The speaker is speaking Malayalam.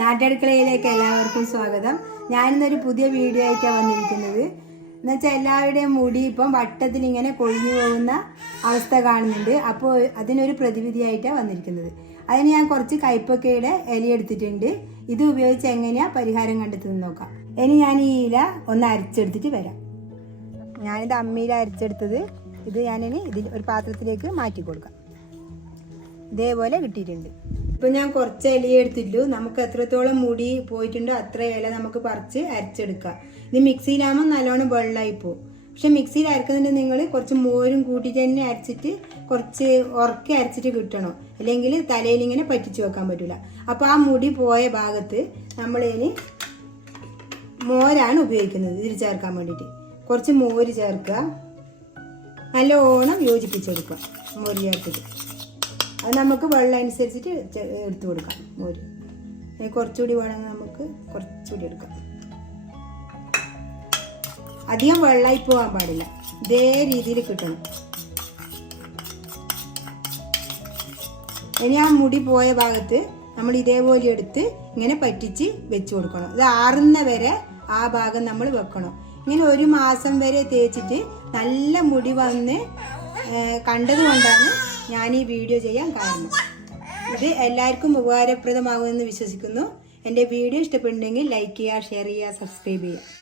നാട്ടടുക്കളയിലേക്ക് എല്ലാവർക്കും സ്വാഗതം. ഞാനിന്നൊരു പുതിയ വീഡിയോ ആയിട്ടാണ് വന്നിരിക്കുന്നത്. എന്നുവെച്ചാൽ എല്ലാവരുടെയും മുടി ഇപ്പം വട്ടത്തിൽ ഇങ്ങനെ കൊഴിഞ്ഞു പോകുന്ന അവസ്ഥ കാണുന്നുണ്ട്. അപ്പോൾ അതിനൊരു പ്രതിവിധിയായിട്ടാണ് വന്നിരിക്കുന്നത്. അതിന് ഞാൻ കുറച്ച് കൈപ്പക്കയുടെ ഇല എടുത്തിട്ടുണ്ട്. ഇത് ഉപയോഗിച്ച് എങ്ങനെയാണ് പരിഹാരം കണ്ടെത്തുന്നത് നോക്കാം. ഇനി ഞാൻ ഈ ഇല ഒന്ന് അരച്ചെടുത്തിട്ട് വരാം. ഞാനിത് അമ്മിയിൽ അരച്ചെടുത്തത് ഇത് ഞാനിനി ഒരു പാത്രത്തിലേക്ക് മാറ്റി കൊടുക്കാം. ഇതേപോലെ കിട്ടിയിട്ടുണ്ട്. ഇപ്പം ഞാൻ കുറച്ച് ഇല എടുത്തിട്ടു. നമുക്ക് എത്രത്തോളം മുടി പോയിട്ടുണ്ടോ അത്ര ഇല നമുക്ക് പറിച്ച് അരച്ചെടുക്കാം. ഇത് മിക്സിയിലാകുമ്പോൾ നല്ലോണം വെള്ളമായി പോകും. പക്ഷെ മിക്സിയിൽ അരക്കുന്നുണ്ട് നിങ്ങൾ കുറച്ച് മോരും കൂട്ടിയിട്ട് തന്നെ അരച്ചിട്ട് കുറച്ച് ഉറക്കി അരച്ചിട്ട് കിട്ടണം. അല്ലെങ്കിൽ തലയിൽ ഇങ്ങനെ പറ്റിച്ച് വെക്കാൻ പറ്റില്ല. അപ്പോൾ ആ മുടി പോയ ഭാഗത്ത് നമ്മളിനി മോരാണ് ഉപയോഗിക്കുന്നത് ഇതിൽ ചേർക്കാൻ വേണ്ടിയിട്ട്. കുറച്ച് മോര് ചേർക്കുക, നല്ലോണം യോജിപ്പിച്ചെടുക്കുക. മോര് ചേർത്തിട്ട് അത് നമുക്ക് വെള്ളം അനുസരിച്ചിട്ട് എടുത്തു കൊടുക്കാം. മോര് കുറച്ചുകൂടി വേണമെങ്കിൽ നമുക്ക് കുറച്ചുകൂടി എടുക്കാം. അധികം വെള്ളമായി പോകാൻ പാടില്ല. ഇതേ രീതിയിൽ കിട്ടണം. ഇനി ആ മുടി പോയ ഭാഗത്ത് നമ്മൾ ഇതേപോലെ എടുത്ത് ഇങ്ങനെ പറ്റിച്ച് വെച്ച് കൊടുക്കണം. ഇത് ആറുന്ന വരെ ആ ഭാഗം നമ്മൾ വെക്കണം. ഇങ്ങനെ 1 മാസം വരെ തേച്ചിട്ട് നല്ല മുടി വന്ന് കണ്ടത് കൊണ്ടാണ് ഞാൻ ഈ വീഡിയോ ചെയ്യാൻ കാരണം. ഇത് എല്ലാവർക്കും ഉപകാരപ്രദമാകുമെന്ന് വിശ്വസിക്കുന്നു. എൻ്റെ വീഡിയോ ഇഷ്ടപ്പെടുന്നെങ്കിൽ ലൈക്ക് ചെയ്യുക, ഷെയർ ചെയ്യുക, സബ്സ്ക്രൈബ് ചെയ്യുക.